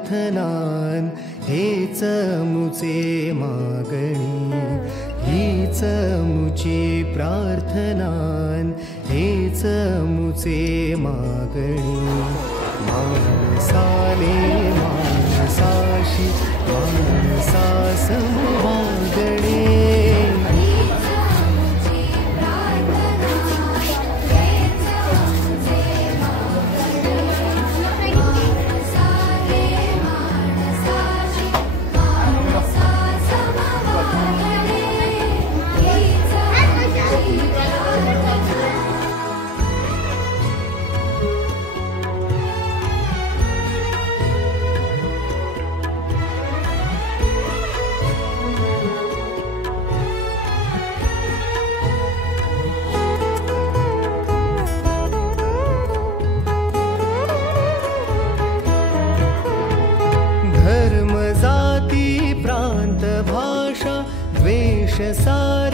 प्रार्थनान हेच मुचे मागणी हीच मुची प्रार्थनान हेच मुचे मागणी मानसाने मानसाशी मानसा समवागणे धर्म जाती प्रांत भाषा द्वेष सारी